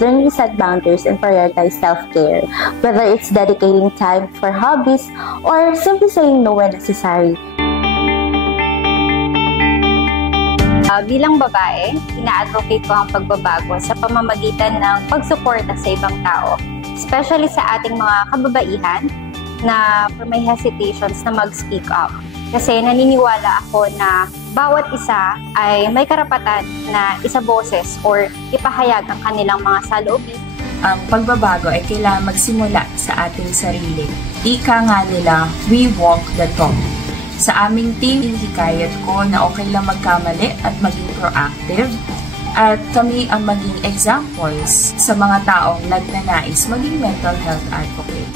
learn to set boundaries and prioritize self-care, whether it's dedicating time for hobbies or simply saying no when necessary. Bilang babae, ina-advocate ko ang pagbabago sa pamamagitan ng pagsuporta sa ibang tao, especially sa ating mga kababaihan na may hesitations na mag-speak up. Kasi naniniwala ako na bawat isa ay may karapatan na isaboses or ipahayag ang kanilang mga saloobin. Ang pagbabago ay kailangan magsimula sa ating sarili. Ika nga nila, we walk the talk. Sa aming team, hinihikayat ko na okay lang magkamali at maging proactive. At kami ang maging examples sa mga taong nagnanais maging mental health advocate.